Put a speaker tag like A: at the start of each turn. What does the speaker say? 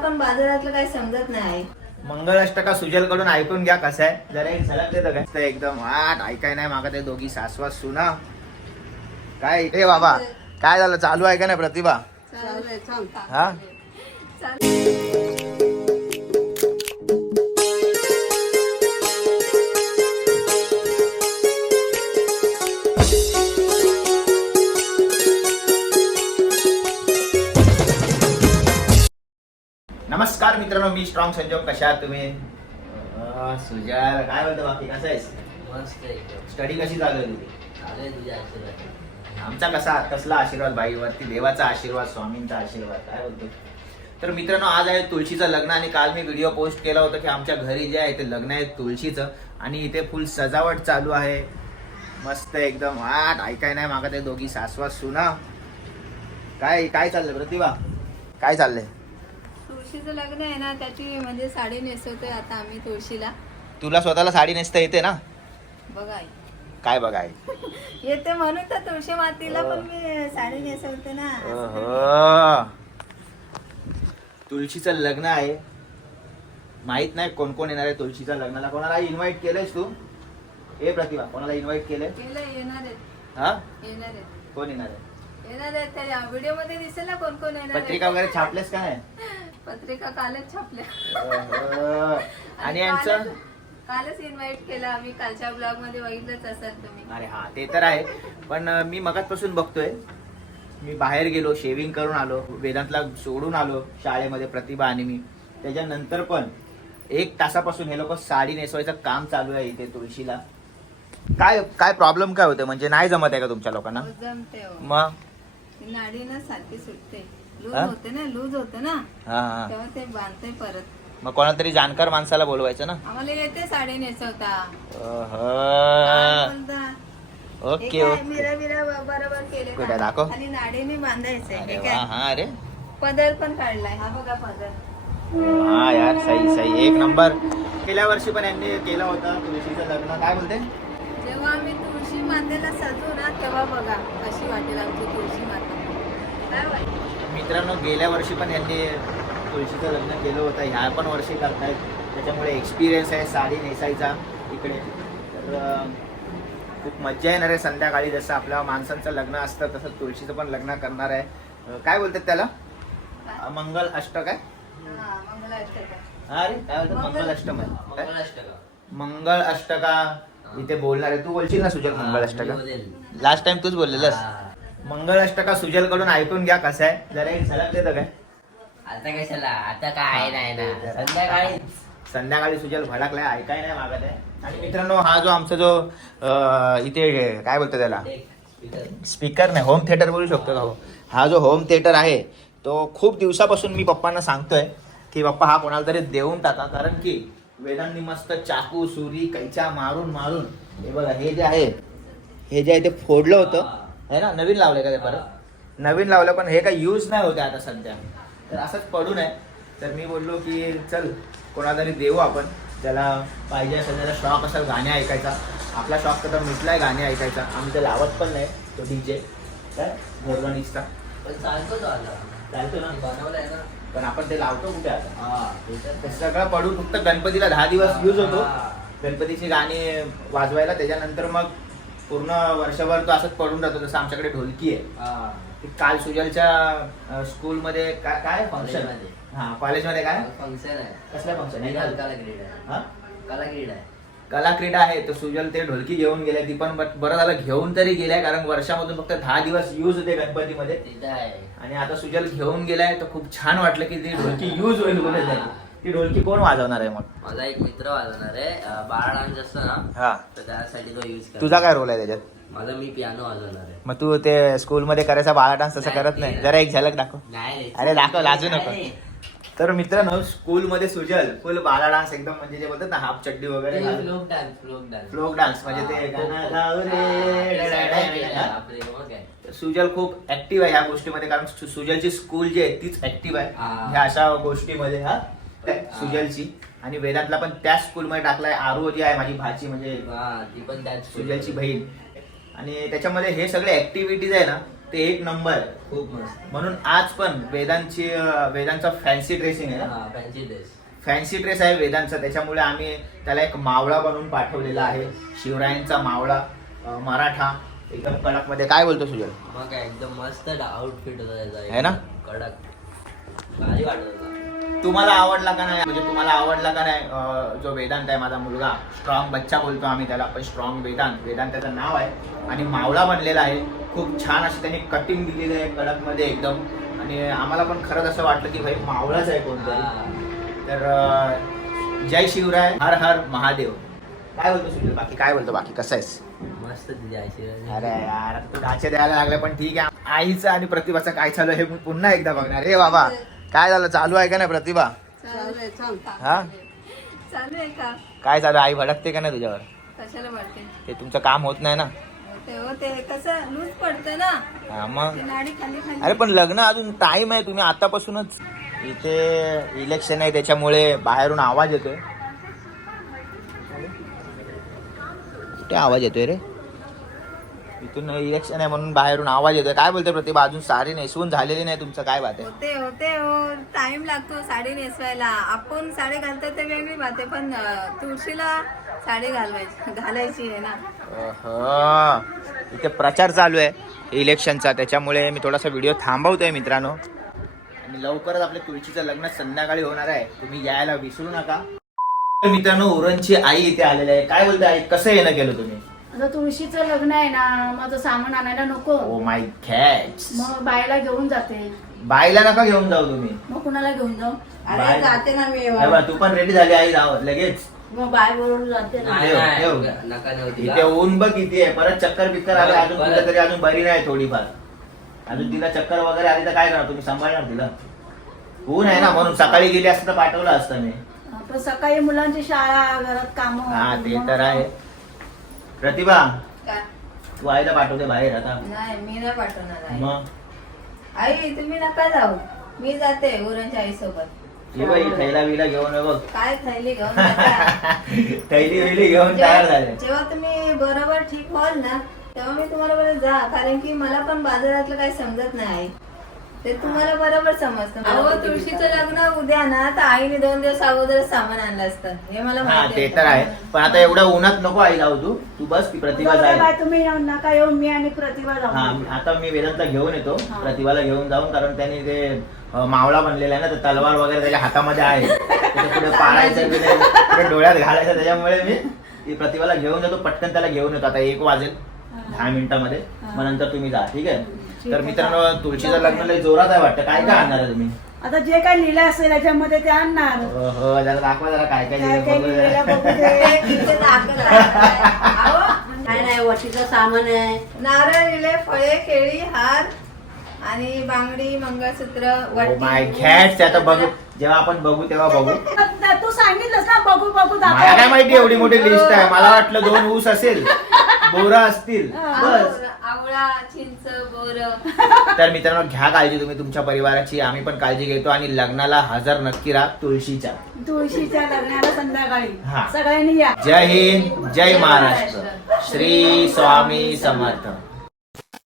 A: पण बाजारातलं काही समजत नाही.
B: मंगळाष्टका सुजल कडून ऐकून घ्या कसं आहे. जरा एक झलक देतो काय ते एकदम आठ ऐकाय नाही मागा ते दोघी सासवा सुना. काय ए बाबा काय झालं चालू आहे का नाही प्रतिभा? हा नमस्कार मित्रांनो, मी स्ट्रॉंग संजोग. कशा आहात तुम्ही? सुजल काय बोलतो बाकी कसं आहेस?
C: मस्त एकदम.
B: स्टडी कशी चालू आहे तुझी?
C: चालेल तुझ्या आशीर्वाद.
B: आमचा कसा कसला आशीर्वाद बाईवरती, देवाचा आशीर्वाद, स्वामींचा आशीर्वाद. काय बोलतो? तर मित्रांनो, आज आहे तुळशीचं लग्न आणि काल मी व्हिडिओ पोस्ट केला होता की आमच्या घरी जे आहे ते लग्न आहे तुळशीचं आणि इथे फुल सजावट चालू आहे. मस्त एकदम आठ ऐकाय नाही मागा ते दोघी सासवा सुना. काय काय चाललंय प्रतिभा? काय चाललंय?
A: तुळशीचं लग्न आहे ना, त्याची म्हणजे साडी नेसवतोय आता आम्ही तुळशीला.
B: तुला स्वतःला साडी नेसता येते ना?
A: बघा
B: काय बघाय
A: येते म्हणून तर तुळशी मातीला पण मी साडी नेसवते ना.
B: तुळशीचं लग्न आहे. माहित नाही कोण कोण येणार आहे तुळशीच्या लग्नाला. कोणाला इन्व्हाइट केलंयस तू? ए प्रतिभा, कोणाला इन्व्हाइट केलंय?
A: येणार आहेत.
B: हा
A: येणार आहेत.
B: कोण येणार आहे?
A: येणार आहेत. त्या व्हिडिओ मध्ये दिसेल ना कोण कोण येणार आहे.
B: पत्रिका वगैरे छापलेस का नाही?
A: पत्रिका कालच छापल्या.
B: आणि यांचं
A: कालच इन्व्हाइट केलं आम्ही. कालच्या ब्लॉग मध्ये बघितलंच असाल तुम्ही.
B: अरे हा ते तर आहे. पण मी मगाचपासून बघतोय. मी बाहेर गेलो, शेविंग करून आलो, वेदांतला सोडून आलो शाळेमध्ये, प्रतिभा आणि मी. त्याच्यानंतर पण 1 तासापासून हे लोक साडी नेसवायचं काम चालू आहे इथे तुळशीला. काय काय प्रॉब्लेम काय होते? म्हणजे नाही जमत आहे का तुमच्या लोकांना?
A: जमते हो.
B: मग
A: नाडी ना सारखी सुटते. लूज
B: हा?
A: होते ना, लूज होते ना,
B: हा
A: तेव्हा ते बांधते परत.
B: मग कोणाला तरी जाणकार माणसाला बोलवायचं ना.
A: आम्हाला येते साडी नेसवता.
B: Okay okay.
A: मिरा मिरा बरोबर केले.
B: कुठे दाखव.
A: आणि नाडीने बांधायचंय.
B: अरे
A: हे
B: वा.
A: काय?
B: हा अरे
A: पदर पण काढलाय. हा बघा पदर.
B: हा यार, सही सही, एक नंबर. गेल्या वर्षी पण यांनी केलं होतं तुळशीचं लग्न. काय बोलते?
A: जेव्हा आम्ही तुळशी मातेला सजू ना, तेव्हा बघा कशी वाटेल आमची तुळशी माता. काय वाटेल?
B: मित्रांनो, गेल्या वर्षी पण यांनी तुळशीचं लग्न केलं होतं. ह्या पण वर्षी करतायत. त्याच्यामुळे एक्सपिरियन्स आहे साडी नेसायचा इकडे. तर खूप मज्जा येणार आहे संध्याकाळी. जसं आपल्या माणसांचं लग्न असतं तसं तुळशीचं पण लग्न करणार आहे. काय बोलतात त्याला? मंगल अष्टक आहे.
A: हा, मंगलाष्टका.
B: हा रे काय बोलतात? मंगल अष्टम आहे.
C: मंगळाष्टका.
B: मंगल अष्टका इथे बोलणार आहे. तू बोलशील ना सुजल मंगल अष्टका? लास्ट टाइम तूच बोललेलंस. मंगल अष्टका सुजल कडून ऐकून घ्या कसं आहे. जरा एक झलक देतो काय?
C: आता कशाला? आता काय नाही ना, संध्याकाळी.
B: संध्याकाळी सुजल भडकलाय, ऐकाय नाही मागत आहे. आणि मित्रांनो, हा जो आमचा जो इथे काय बोलतो त्याला, स्पीकर नाही, होम थिएटर बोलू शकतो का हो? हा जो होम थिएटर आहे तो खूप दिवसापासून मी पप्पांना सांगतोय की पप्पा हा कोणाला तरी देऊन टाका. कारण की वेदांनी मस्त चाकू सुरी कैचा मारून मारून हे बघा, हे जे आहे ते फोडलं होतं है ना. नवीन लावलंय का ते? परत नवीन लावलं, पण हे काही यूज नाही होते आता सध्या. तर असंच पडून आहे. तर मी बोललो की चल कोणाला तरी देऊ आपण, ज्याला पाहिजे असेल, त्याला शॉक असेल गाणे ऐकायचा. आपला शॉक तर मिटलाय गाणे ऐकायचा. आम्ही ते लावत पण नाही तो डीजे काय गोरगणीसचा.
C: पण चालतो तो आता.
B: चालतो ना,
C: बनवलाय ना.
B: पण आपण ते लावतो कुठे आता?
C: हा,
B: ते सगळं पडून फक्त गणपतीला 10 दिवस यूज होतो.
C: हा.
B: गणपतीची गाणी वाजवायला. त्याच्यानंतर मग पूर्ण वर्षभर तो असंच पडून राहतो. जसं आमच्याकडे ढोलकी आहे.
C: हा.
B: काल सुजलच्या स्कूलमध्ये काय फंक्शन?
C: कॉलेजमध्ये.
B: हा, कॉलेजमध्ये काय
C: फंक्शन आहे.
B: कसलं फंक्शन आहे?
C: कला क्रीडा आहे.
B: हा,
C: कला क्रीडा आहे.
B: कला क्रीडा आहे. तर सुजल ते ढोलकी घेऊन गेलाय. ती पण बरं झालं घेऊन तरी गेलाय, कारण वर्षामधून फक्त 10 दिवस यूज होते गणपतीमध्ये.
C: तिथं आहे.
B: आणि आता सुजल घेऊन गेलाय. तर खूप छान वाटलं की ती ढोलकी यूज होईल कुठे. ती ढोलकी कोण वाजवणार आहे मग?
C: माझा एक मित्र वाजवणार आहे. बाळा डान्स असतो ना,
B: हा,
C: तर त्यासाठी तो यूज करतो.
B: तुझा काय रोल आहे त्याच्यात?
C: माझा मी पियानो वाजवणार आहे.
B: मग तू ते स्कूलमध्ये करायचा बाळा डान्स तसं करत नाही? जरा एक झलक दाखव.
C: नाही रे.
B: अरे दाखव, लाजू
C: नाही
B: नको.
C: रे.
B: तर मित्रांनो, स्कूलमध्ये सुजल फुल बाळा डान्स एकदम, म्हणजे जे बोलतात ना हाफ चड्डी वगैरे घालून.
C: Folk dance. Folk dance.
B: Folk dance म्हणजे ते गाणं गाऊ रे.
C: आपले मग काय.
B: सुजल खूप ऍक्टिव्ह आहे ह्या गोष्टीमध्ये, कारण सुजलची स्कूल जी आहे तीच ऍक्टिव्ह आहे ह्या अशा गोष्टीमध्ये. हा, सुजलची. आणि वेदांतला पण त्या स्कूलमध्ये टाकलाय. आरू जी आहे माझी भाची, म्हणजे
C: ती पण त्याच
B: सुजलची बहीण. आणि त्याच्यामध्ये हे सगळे ऍक्टिव्हिटीज आहे ना, ते एक नंबर आहे.
C: खूप मस्त.
B: म्हणून आज पण वेदांचा फॅन्सी ड्रेसिंग आहे ना,
C: हा फॅन्सी ड्रेस.
B: फॅन्सी ड्रेस आहे वेदांचा. त्याच्यामुळे आम्ही त्याला एक मावळा बनवून पाठवलेला आहे. शिवरायांचा मावळा मराठा एकदम कडक मध्ये. काय बोलतो सुजल?
C: मग काय एकदम मस्त आउटफिट होता त्याचा.
B: आहे ना?
C: कडक भारी वाटत होता.
B: तुम्हाला आवडला का नाही, म्हणजे तुम्हाला आवडला का नाही जो वेदांत आहे माझा मुलगा, स्ट्रॉंग बच्चा बोलतो आम्ही त्याला, पण स्ट्रॉंग वेदांत त्याचं नाव आहे. आणि मावळा बनलेला आहे. खूप छान अशी त्यांनी कटिंग दिलेली आहे कडक मध्ये एकदम. आणि आम्हाला पण खरंच असं वाटलं की भाई मावळाच आहे कोणतरी. तर जय शिवराय, हर हर महादेव. काय बोलतो सुनील? बाकी काय बोलतो? बाकी कसं आहेस?
C: मस्त तुझी आयशी.
B: अरे यार तू ढाचे द्यायला लागले, पण ठीक आहे. आईचं आणि प्रतिभाचं काय चालू आहे हे पुन्हा एकदा बघणार. रे बाबा काय झालं? चालू आहे का नाही प्रतिभा? हा
A: चालू आहे का?
B: काय चालू? आई भडकते का नाही तुझ्यावर?
A: कशाला वाटते?
B: ते तुमचं काम होत नाही ना.
A: ते कसं लूज पडतं ना,
B: हा मग.
A: ती नाडी खाली खाली.
B: अरे पण लग्न अजून टाइम आहे. तुम्ही आतापासूनच इथे इलेक्शन आहे त्याच्यामुळे बाहेरून आवाज येतोय. कुठे आवाज येतोय रे? इथून इलेक्शन आहे म्हणून बाहेरून आवाज येतोय. काय बोलते प्रतिभा? अजून साडी नेसवून झालेली नाही. तुमचं काय बात आहे?
A: होते टाइम लागतो साडी नेसवायला. आपण साडी घालतो ते वेगळी बात आहे, पण तुळशीला साडी घालायची आहे ना.
B: इथे प्रचार चालू आहे इलेक्शनचा, त्याच्यामुळे मी थोडासा व्हिडिओ थांबवतोय मित्रांनो. आणि लवकरच आपल्या तुळशीचं लग्न संध्याकाळी होणार आहे. तुम्ही यायला विसरू नका. मित्रांनो उरणची आई इथे आलेली आहे. काय बोलते आई? कसं येणं केलं तुम्ही?
D: आता तुळशीचं लग्न आहे ना, माझं सामान आणायला नको.
B: Oh my god.
D: मग बायला घेऊन जाते.
B: बाईला नका घेऊन जाऊ तुम्ही.
D: मग कुणाला घेऊन जाऊ?
A: अरे जाते ना मी.
B: हे बघ, तू पण रेडी झाली आई, जाऊ लगेच.
D: मग बाय बरोबर जाते ना.
C: नाही,
B: ठेव,
C: नाही,
B: ठेव.
C: नका नव्हती
B: इथे ऊन बघ किती आहे. परत चक्कर बिक्कर आले अजून
C: परत.
B: कुठे तरी अजून बरी नाही थोडीफार. अजून तिला चक्कर वगैरे आली तर काय करणार तुम्ही? सांभाळणार तिला? ऊन आहे ना म्हणून. सकाळी गेली असतं तर पाठवलं असतं मी.
D: पण सकाळी मुलांची शाळा, घरात काम.
B: हा ते तर आहे. प्रतिभा
A: काय?
B: तू आईला पाठवते बाहेर आता.
A: नाही मी नाही पाठवणार आई.
B: मग
A: आई तुम्ही नका जाऊ, मी जाते उरणच्या आई सोबत.
B: हे बाई थैला बिला घेऊन ये बघ.
A: काय थैली घेऊन जाता?
B: थैली बिली घेऊन तयार झाले.
A: जेव्हा तुम्ही बरोबर ठीक व्हाल ना तेव्हा मी तुम्हाला बरोबर जा, कारण की मला पण बाजारातलं काही समजत नाही. ते तुम्हाला बरोबर समजतं. अहो तुळशीचं लग्न उद्या ना, तर आईने 2 दिवस अगोदरच सामान आणलं असतं हे मला
B: हा
A: माहिती
B: ते
A: आहे.
B: तर आहे. पण आता एवढ्या उन्हात नको आई जाऊ. तू बस. ती प्रतिभा
D: बरोबर
B: जाईल.
D: बाय, तुम्ही येऊन नका येऊ, मी आणि प्रतिभा
B: हा
D: जाऊ.
B: आता मी वेदांतला घेऊन येतो.
D: हा.
B: प्रतिभाला घेऊन जाऊन, कारण त्यांनी ते मावळा बनलेला आहे ना, तर तलवार वगैरे त्याच्या हातामध्ये आहे. त्याच्या पुढे पाडायचं पुढे डोळ्यात घालायचं. त्याच्यामुळे मी ती प्रतिभाला घेऊन जातो. पटकन त्याला घेऊन येतो. आता 1 वाजेल 10 मिनिटांमध्ये. मग नंतर तुम्ही जा. ठीक आहे?
D: ठीक
B: तर
D: आहे.
B: मित्रांनो तुळशीचं लग्न लय जोरात आहे वाटतं. काय काय आणणार आहे तुम्ही?
D: आता जे काय लिहिलं असेल त्याच्यामध्ये ते आणणार.
B: हो जरा दाखवा जरा काय काय
D: काय काय
B: लिहिलंय
D: लिहिलेलं
B: बघू
D: बघू
B: जरा.
D: दे.
A: किती दाखल आहे. अहो,
D: काय नाही, वटीचं सामान आहे.
A: नारळ लिहिले, फळे, केळी, हार आणि बांगडी, मंगळसूत्र,
B: Oh my God. ते आता बघू, जेव्हा आपण बघू तेव्हा बघू.
D: तू सांगितलंस ना बघू बघू
B: मला काय माहिती एवढी मोठी लिस्ट आहे. मला वाटलं 2 ऊस असेल, बोरा असतील बस.
A: आवळा, चिंच, बोर.
B: तर मित्रांनो घ्या काळजी तुम्ही तुमच्या परिवाराची. आम्ही पण काळजी घेतो. आणि लग्नाला हजर नक्की राहा तुळशीच्या
D: लग्नाला संध्याकाळी
B: हा.
D: सगळ्यांनी या.
B: जय हिंद, जय महाराष्ट्र. श्री स्वामी समर्थ.